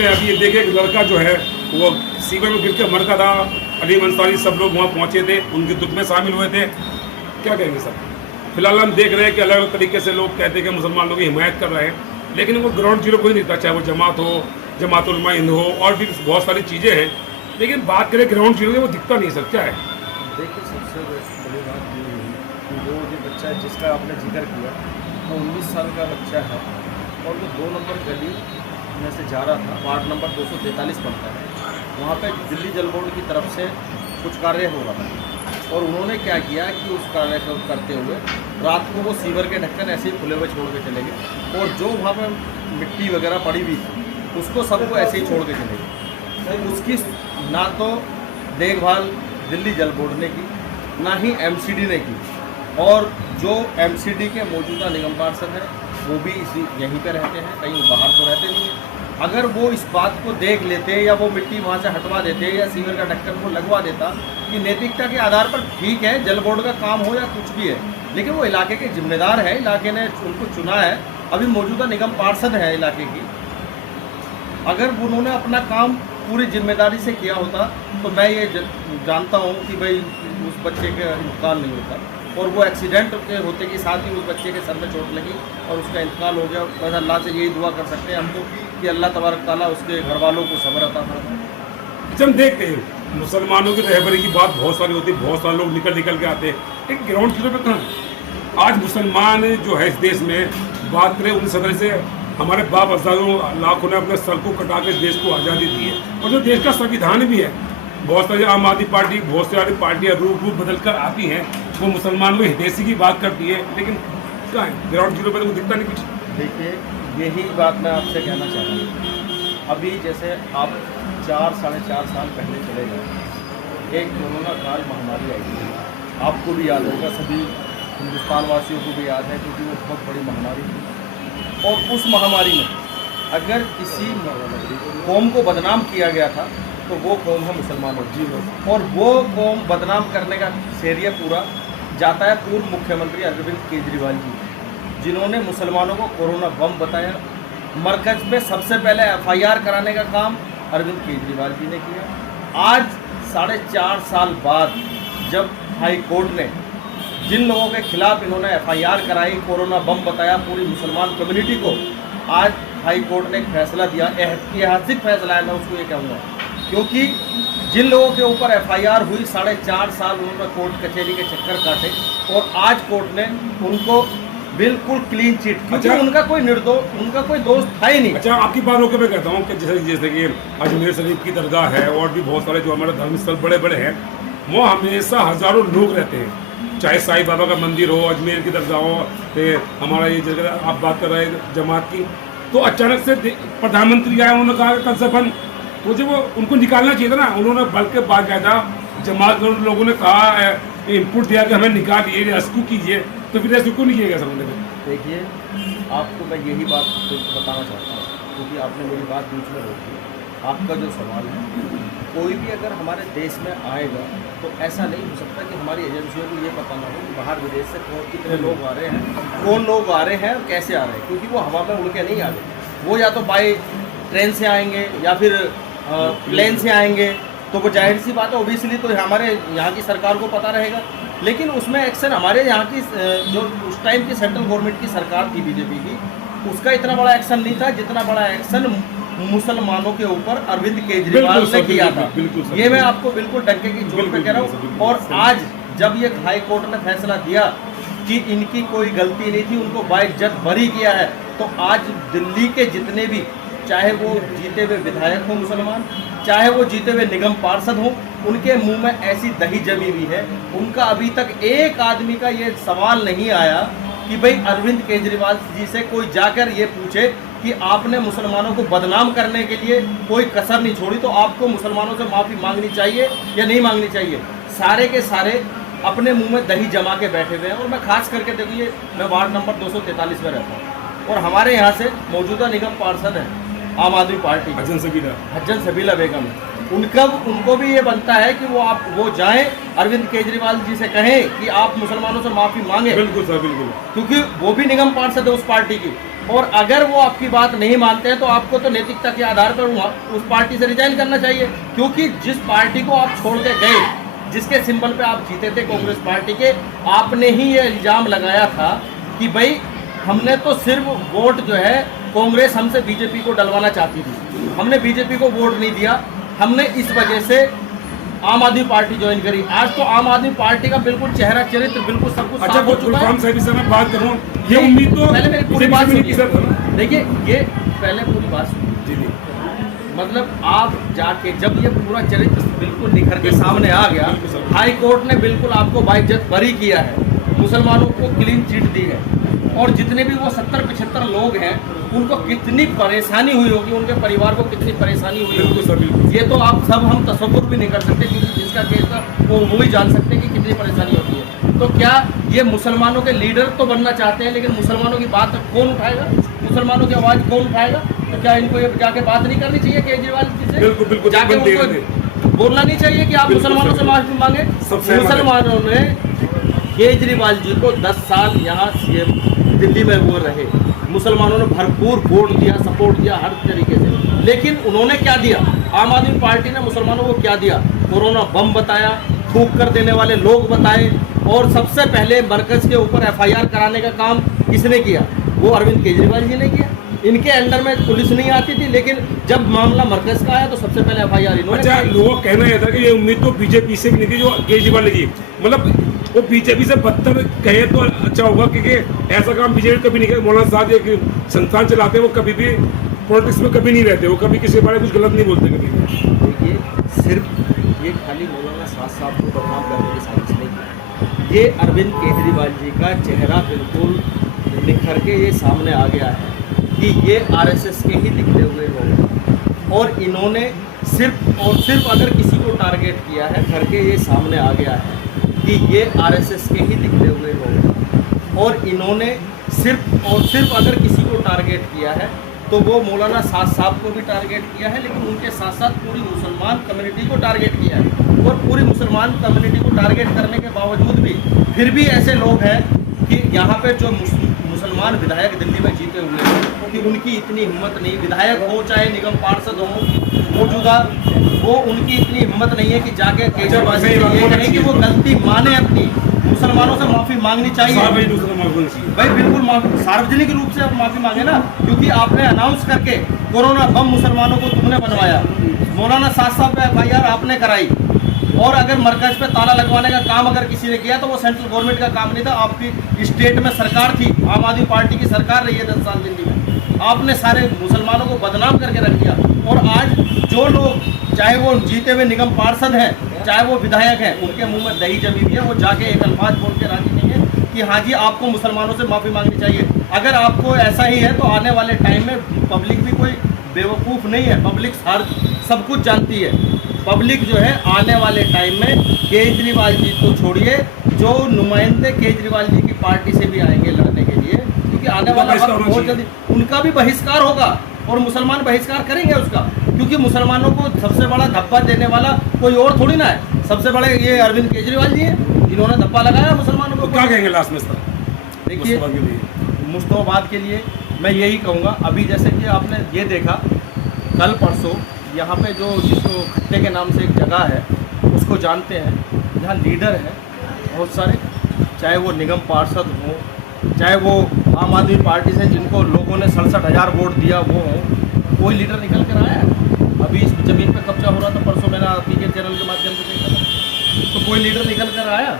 में अभी ये देखे एक लड़का जो है वो सीवर में गिर के मर गया था। अलीम अंसारी सब लोग वहाँ पहुँचे थे, उनके दुख में शामिल हुए थे। क्या कहेंगे सर? फिलहाल हम देख रहे हैं कि अलग अलग तरीके से लोग कहते हैं कि मुसलमानों की हिमायत कर रहे हैं, लेकिन वो ग्राउंड जीरो कोई नहीं था, चाहे वो जमात हो, जमातुल उलमा हिंद हो, और भी बहुत सारी चीज़ें हैं। लेकिन बात करें ग्राउंड जीरो की, वो दिखता नहीं सर। क्या है? देखिए, सबसे बड़ी बात ये है कि वो जो बच्चा है जिसका आपने जिक्र किया, वो 19 साल का बच्चा है और वो 2 नंबर गली में से जा रहा था। वार्ड नंबर 243 पड़ता है। वहाँ पे दिल्ली जल बोर्ड की तरफ से कुछ कार्य हो रहा था और उन्होंने क्या किया कि उस कार्य को करते हुए रात को वो सीवर के ढक्कन ऐसे ही खुले हुए छोड़ के चले गए और जो वहाँ पे मिट्टी वगैरह पड़ी हुई थी उसको सबको ऐसे ही छोड़ के चले गए। तो उसकी ना तो देखभाल दिल्ली जल बोर्ड ने की, ना ही एमसीडी ने की, और जो एमसीडी के मौजूदा निगम पार्षद हैं वो भी इसी यहीं पे रहते हैं, कहीं बाहर तो रहते नहीं हैं। अगर वो इस बात को देख लेते या वो मिट्टी वहाँ से हटवा देते या सीवर का ढक्कन को लगवा देता कि नैतिकता के आधार पर ठीक है, जल बोर्ड का काम हो या कुछ भी है, लेकिन वो इलाके के जिम्मेदार हैं, इलाके ने उनको चुना है, अभी मौजूदा निगम पार्षद है इलाके की। अगर उन्होंने अपना काम पूरी जिम्मेदारी से किया होता तो मैं ये जानता हूँ कि भाई उस बच्चे का इंतकाल नहीं होता और वो एक्सीडेंट के होते के साथ ही उस बच्चे के सर में चोट लगी और उसका इंतकाल हो गया। बस अल्लाह से यही दुआ कर सकते हैं हम तो कि अल्लाह तबारक ताला उसके घर वालों को सब्र अता फरमाए। हम देखते हैं मुसलमानों की रहबरी की बात बहुत सारी होती है, बहुत सारे लोग निकल के आते हैं, एक ग्राउंड जीरो पे कहाँ? आज मुसलमान जो है इस देश में बात करें उन सदर से, हमारे बाप अजदादों लाखों ने अपने सर को कटा के देश को आज़ादी दी है और जो देश का संविधान भी है, बहुत सारी आम आदमी पार्टी, बहुत सारी पार्टियाँ रूप बदल कर आती हैं, वो मुसलमान को हितैषी की बात करती है, लेकिन क्या है ग्राउंड जीरो पर तो दिखता नहीं कुछ। देखिए, यही बात मैं आपसे कहना चाह रहा हूँ। अभी जैसे आप 4-4.5 साल पहले चले गए, एक कोरोना काल महामारी आई थी, आपको भी याद होगा, सभी हिंदुस्तान वासियों को भी याद है, क्योंकि वो बहुत बड़ी महामारी थी। और उस महामारी में अगर किसी कौम को बदनाम किया गया था तो वो कौम है मुसलमानों जी, और वो कौम बदनाम करने का श्रेय पूरा जाता है पूर्व मुख्यमंत्री अरविंद केजरीवाल जी, जिन्होंने मुसलमानों को कोरोना बम बताया। मरकज में सबसे पहले FIR कराने का काम अरविंद केजरीवाल जी ने किया। आज 4.5 साल बाद जब हाई कोर्ट ने जिन लोगों के खिलाफ इन्होंने FIR कराई, कोरोना बम बताया पूरी मुसलमान कम्युनिटी को, आज हाई कोर्ट ने एक फैसला दिया, ऐतिहासिक फैसला है, मैं उसको ये कहूँगा, क्योंकि जिन लोगों के ऊपर FIR हुई 4.5 साल उन्होंने कोर्ट कचहरी के चक्कर काटे और आज कोर्ट ने उनको बिल्कुल क्लीन चिट, क्योंकि उनका कोई उनका कोई दोस्त था ही नहीं। अच्छा, आपकी बात होकर मैं कहता हूँ कि जैसे कि अजमेर शरीफ की दरगाह है और भी बहुत सारे जो हमारे धर्म स्थल बड़े बड़े हैं, वो हमेशा हज़ारों लोग रहते हैं, चाहे साईं बाबा का मंदिर हो, अजमेर की दरगाह हो, हमारा ये जगह आप बात कर रहे हैं जमात की, तो अचानक से प्रधानमंत्री आए, उन्होंने कहा कि कल से बंद, तो जब वो उनको निकालना चाहिए था ना, उन्होंने बल्कि बाकायदा जमात लोगों ने कहा, इनपुट दिया कि हमें निकालिए, रेस्क्यू कीजिए, तो फिर रेस्क्यू नहीं किया गया सर। देखिए, आपको मैं यही बात बताना चाहता हूँ, क्योंकि आपने मेरी बात बीच में रोक दी। आपका जो सवाल है, कोई भी अगर हमारे देश में आएगा तो ऐसा नहीं हो सकता कि हमारी एजेंसियों को ये पता ना हो कि बाहर विदेश से कितने लोग आ रहे हैं, कौन लोग आ रहे हैं और कैसे आ रहे हैं, क्योंकि वो हवा में उड़ के नहीं आ रहे। वो या तो बाई ट्रेन से आएंगे या फिर प्लेन से आएंगे, तो वो जाहिर सी बात है, ओबियसली तो हमारे यहाँ की सरकार को पता रहेगा, लेकिन उसमें एक्शन हमारे यहाँ की जो उस टाइम की सेंट्रल गवर्नमेंट की सरकार थी बीजेपी की, उसका इतना बड़ा एक्शन नहीं था जितना बड़ा एक्शन मुसलमानों के ऊपर अरविंद केजरीवाल ने किया था। ये मैं आपको बिल्कुल डंके की जोर पे कह रहा हूँ। और आज जब ये हाई कोर्ट ने फैसला दिया कि इनकी कोई गलती नहीं थी, उनको बाइज्जत बरी किया है, तो आज दिल्ली के जितने भी, चाहे वो जीते हुए विधायक हों मुसलमान, चाहे वो जीते हुए निगम पार्षद हों, उनके मुंह में ऐसी दही जमी हुई है, उनका अभी तक एक आदमी का ये सवाल नहीं आया कि भाई अरविंद केजरीवाल जी से कोई जाकर ये पूछे कि आपने मुसलमानों को बदनाम करने के लिए कोई कसर नहीं छोड़ी, तो आपको मुसलमानों से माफ़ी मांगनी चाहिए या नहीं मांगनी चाहिए। सारे के सारे अपने मुंह में दही जमा के बैठे हुए हैं। और मैं खास करके देखिए, मैं वार्ड नंबर 243 में रहता हूँ और हमारे यहाँ से मौजूदा निगम पार्षद हैं आम आदमी पार्टी के, हसन सबीला। हज्जन सबीला बेगम है, उनको भी ये बनता है कि वो जाएं अरविंद केजरीवाल जी से कहें कि आप मुसलमानों से माफ़ी मांगे, बिल्कुल सर, बिल्कुल। क्योंकि वो भी निगम पार्षद है उस पार्टी की, और अगर वो आपकी बात नहीं मानते हैं तो आपको तो नैतिकता के आधार पर उस पार्टी से रिजाइन करना चाहिए, क्योंकि जिस पार्टी को आप छोड़ के गए, जिसके सिंबल पे आप जीते थे कांग्रेस पार्टी के, आपने ही ये इल्ज़ाम लगाया था कि भाई हमने तो सिर्फ वोट जो है कांग्रेस हमसे बीजेपी को डलवाना चाहती थी, हमने बीजेपी को वोट नहीं दिया, हमने इस वजह से आम आदमी पार्टी ज्वाइन करी। आज तो आम आदमी पार्टी का बिल्कुल चेहरा चरित्र बिल्कुल सब कुछ अच्छा, साफ हो वो चुका है। साहब से मैं बात करूँ, ये उम्मीद तो पहले मेरी पूरी बात सुनिए सर। सुनिए, देखिए ये पहले पूरी बात सुनिए। जी जी, मतलब आप जाके जब ये पूरा चरित्र बिल्कुल निखर के सामने आ गया, बिल्कुल सर। हाई कोर्ट ने बिल्कुल आपको बाइज्जत बरी किया है, मुसलमानों को क्लीन चिट दी है, और जितने भी वो 70-75 लोग हैं उनको कितनी परेशानी हुई होगी, उनके परिवार को कितनी परेशानी हुई बिल्कुल सर, होगी, बिल्कुल। ये तो आप सब हम तसव्वुर भी नहीं कर सकते, क्योंकि जिसका केस था वो ही जान सकते हैं कि कितनी परेशानी होती है। तो क्या ये मुसलमानों के लीडर तो बनना चाहते हैं, लेकिन मुसलमानों की बात कौन उठाएगा, मुसलमानों की आवाज़ कौन उठाएगा? तो क्या इनको ये जाके बात नहीं करनी चाहिए केजरीवाल जी से? बिल्कुल, बिल्कुल, जाके बिल्कुल उनको बोलना नहीं चाहिए कि आप बिल्कुल मुसलमानों सर, से माफी मांगे? सबसे मुसलमानों ने केजरीवाल जी को 10 साल यहाँ सीएम दिल्ली में वो रहे, मुसलमानों ने भरपूर वोट दिया, सपोर्ट दिया हर तरीके से, लेकिन उन्होंने क्या दिया? आम आदमी पार्टी ने मुसलमानों को क्या दिया? कोरोना बम बताया, थूक कर देने वाले लोग बताए, और सबसे पहले मरकज के ऊपर एफआईआर कराने का काम किसने किया? वो अरविंद केजरीवाल जी ने किया। इनके अंडर में पुलिस नहीं आती थी, लेकिन जब मामला मरकज का आया तो सबसे पहले एफआईआर इन्होंने। अच्छा, लोगों का कहना यह था कि ये उम्मीद तो बीजेपी से भी नहीं थी जो केजरीवाल ने की, मतलब वो बीजेपी से बदतर कहे तो अच्छा होगा, क्योंकि ऐसा काम बीजेपी कभी नहीं किया। मौलाना साहब एक संस्थान चलाते हैं, वो कभी भी पॉलिटिक्स में कभी नहीं रहते, वो कभी किसी के बारे में कुछ गलत नहीं बोलते कभी। देखिए, सिर्फ ये खाली मौलाना साहब को बदनाम करने की साजिश नहीं है, ये अरविंद केजरीवाल जी का चेहरा बिल्कुल निखर के ये सामने आ गया है कि ये आरएसएस के ही निकले हुए लोग हैं, और इन्होंने सिर्फ और सिर्फ अगर किसी को टारगेट किया है करके ये सामने आ गया है कि ये आरएसएस के ही निकले हुए लोग हैं, और इन्होंने सिर्फ और सिर्फ अगर किसी को टारगेट किया है तो वो मौलाना साहब को भी टारगेट किया है, लेकिन उनके साथ साथ पूरी मुसलमान कम्युनिटी को टारगेट किया है, और पूरी मुसलमान कम्युनिटी को टारगेट करने के बावजूद भी फिर भी ऐसे लोग हैं कि यहाँ पे जो मुसलमान विधायक दिल्ली में जीते हुए हैं कि उनकी इतनी हिम्मत नहीं, विधायक हो चाहे निगम पार्षद हो मौजूदा, वो उनकी इतनी हिम्मत नहीं है कि जाके केजरीवाल से ये कहें कि वो गलती माने, अपनी मुसलमानों से माफ़ी मांगनी चाहिए। भाई बिल्कुल सार्वजनिक रूप से आप माफ़ी मांगे ना, क्योंकि आपने अनाउंस करके कोरोना बम मुसलमानों को तुमने बनवाया, मौलाना साहब पे एफआईआर आपने कराई, और अगर मरकज पे ताला लगवाने का काम अगर किसी ने किया तो वो सेंट्रल गवर्नमेंट का काम नहीं था, आपकी स्टेट में सरकार थी, आम आदमी पार्टी की सरकार रही है 10 साल दिल्ली में, आपने सारे मुसलमानों को बदनाम करके रख दिया। और आज जो लोग चाहे वो जीते हुए निगम पार्षद हैं, चाहे वो विधायक हैं, उनके मुंह में दही जमी हुई है, वो जाके एक अल्फाज बोल के राजी नहीं है कि हाँ जी आपको मुसलमानों से माफ़ी मांगनी चाहिए। अगर आपको ऐसा ही है तो आने वाले टाइम में पब्लिक भी कोई बेवकूफ़ नहीं है, पब्लिक सब कुछ जानती है। पब्लिक जो है आने वाले टाइम में केजरीवाल जी को छोड़िए, जो नुमाइंदे केजरीवाल जी की पार्टी से भी आएंगे लड़ने के लिए, क्योंकि आने वाला वक्त बहुत जल्दी उनका भी बहिष्कार होगा, और मुसलमान बहिष्कार करेंगे उसका, क्योंकि मुसलमानों को सबसे बड़ा धब्बा देने वाला कोई और थोड़ी ना है, सबसे बड़े ये अरविंद केजरीवाल जी हैं, जिन्होंने धब्बा लगाया मुसलमानों को। क्या कहेंगे लास्ट में सर? देखिए, मुस्तफाबाद के लिए मैं यही कहूँगा, अभी जैसे कि आपने ये देखा कल परसों यहाँ पे जो जिसको खट्टे के नाम से एक जगह है उसको जानते हैं, जहाँ लीडर हैं बहुत सारे, चाहे वो निगम पार्षद हों, चाहे वो आम आदमी पार्टी से जिनको लोगों ने 67,000 वोट दिया वो हों, कोई लीडर निकल कर आया है? अभी इस ज़मीन पे कब्जा हो रहा था, परसों मैंने पीके चैनल के माध्यम से देखा था, तो कोई लीडर निकल कर आया?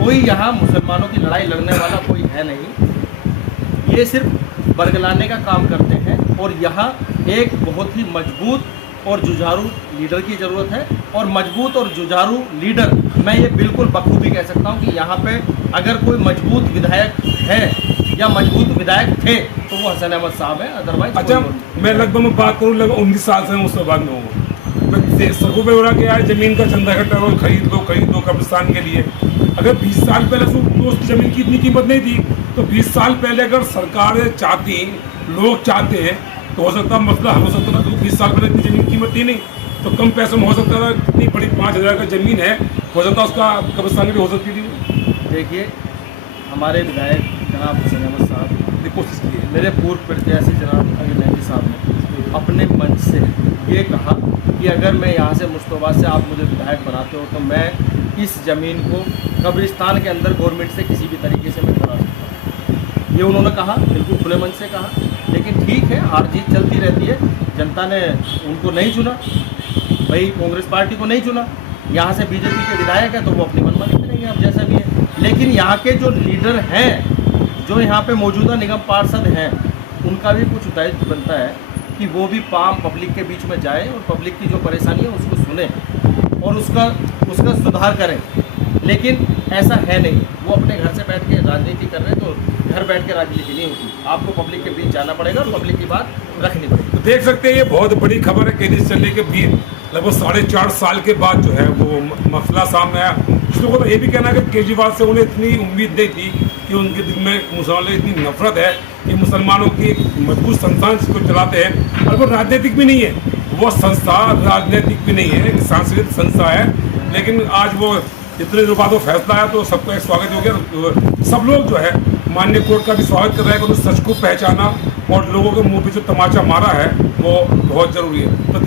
कोई यहाँ मुसलमानों की लड़ाई लड़ने वाला कोई है नहीं, ये सिर्फ बरगलाने का काम करते हैं, और यहाँ एक बहुत ही मजबूत और जुझारू लीडर की ज़रूरत है, और मजबूत और जुझारू लीडर मैं ये बिल्कुल बखूबी कह सकता हूँ कि यहाँ पे अगर कोई मजबूत विधायक है या मजबूत विधायक थे तो वो हसन अहमद साहब हैं, अदरवाइज। अच्छा, मैं लगभग मैं बात करूँ, लगभग 19 साल से उस बाद में हूँ, मैं सबको पे हो रहा कि यार ज़मीन का चंदा इकट्ठा करो, खरीद दो कब्रिस्तान के लिए। अगर 20 साल पहले तो उस ज़मीन की इतनी कीमत नहीं थी, तो 20 साल पहले अगर सरकार चाहती, लोग चाहते हैं, तो हो सकता मसला हल हो सकता था, क्योंकि 20 साल पहले इतनी ज़मीन की कीमत थी नहीं, तो कम पैसों में हो सकता था। इतनी बड़ी 5,000 का ज़मीन है, हो सकता उसका कब्रिस्तान भी हो सकती थी। देखिए, हमारे विधायक जनाब हुसैन अहमद साहब, कोशिश की है। मेरे पूर्व प्रत्याशी जनाब अली मेहदी साहब ने अपने मन से ये कहा कि अगर मैं यहाँ से मुश्तबा से आप मुझे विधायक बनाते हो तो मैं इस ज़मीन को कब्रिस्तान के अंदर गवर्नमेंट से किसी भी तरीके से मैं करा सकता हूँ। ये उन्होंने कहा, बिल्कुल खुले मन से कहा। लेकिन ठीक है, हार जीत चलती रहती है। जनता ने उनको नहीं चुना, भाई कांग्रेस पार्टी को नहीं चुना, यहाँ से बीजेपी के विधायक है तो वो अपनी मनमानी करेंगे, अब जैसा भी है। लेकिन यहाँ के जो लीडर हैं, जो यहाँ पे मौजूदा निगम पार्षद हैं, उनका भी कुछ दायित्व बनता है कि वो भी पब्लिक के बीच में जाए और पब्लिक की जो परेशानी है उसको सुने और उसका सुधार करें। लेकिन ऐसा है नहीं, वो अपने घर से बैठ के राजनीति कर रहे हैं, तो घर बैठ के राजनीति नहीं होती। आपको पब्लिक के बीच जाना पड़ेगा और पब्लिक की बात रखनी पड़ेगी। तो देख सकते हैं, ये बहुत बड़ी खबर है। केंद्र चलने के बीच लगभग 4.5 साल के बाद जो है वो मसला सामने आया। कुछ लोगों का ये भी कहना है कि केजरीवाल से उन्हें इतनी उम्मीद नहीं थी कि उनके दिल में मुसलमानों इतनी नफरत है कि मुसलमानों की एक मजबूत संस्थान को चलाते हैं, और वो राजनीतिक भी नहीं है, वो संस्था राजनीतिक भी नहीं है, एक सांस्कृतिक संस्था है। लेकिन आज वो इतने दिनों बाद वो फैसला आया तो सबका एक स्वागत हो गया। सब लोग जो है माननीय कोर्ट का भी स्वागत कर रहे हैं कि उन्होंने सच को पहचाना और लोगों के मुंह पे जो तमाचा मारा है वो बहुत जरूरी है। तो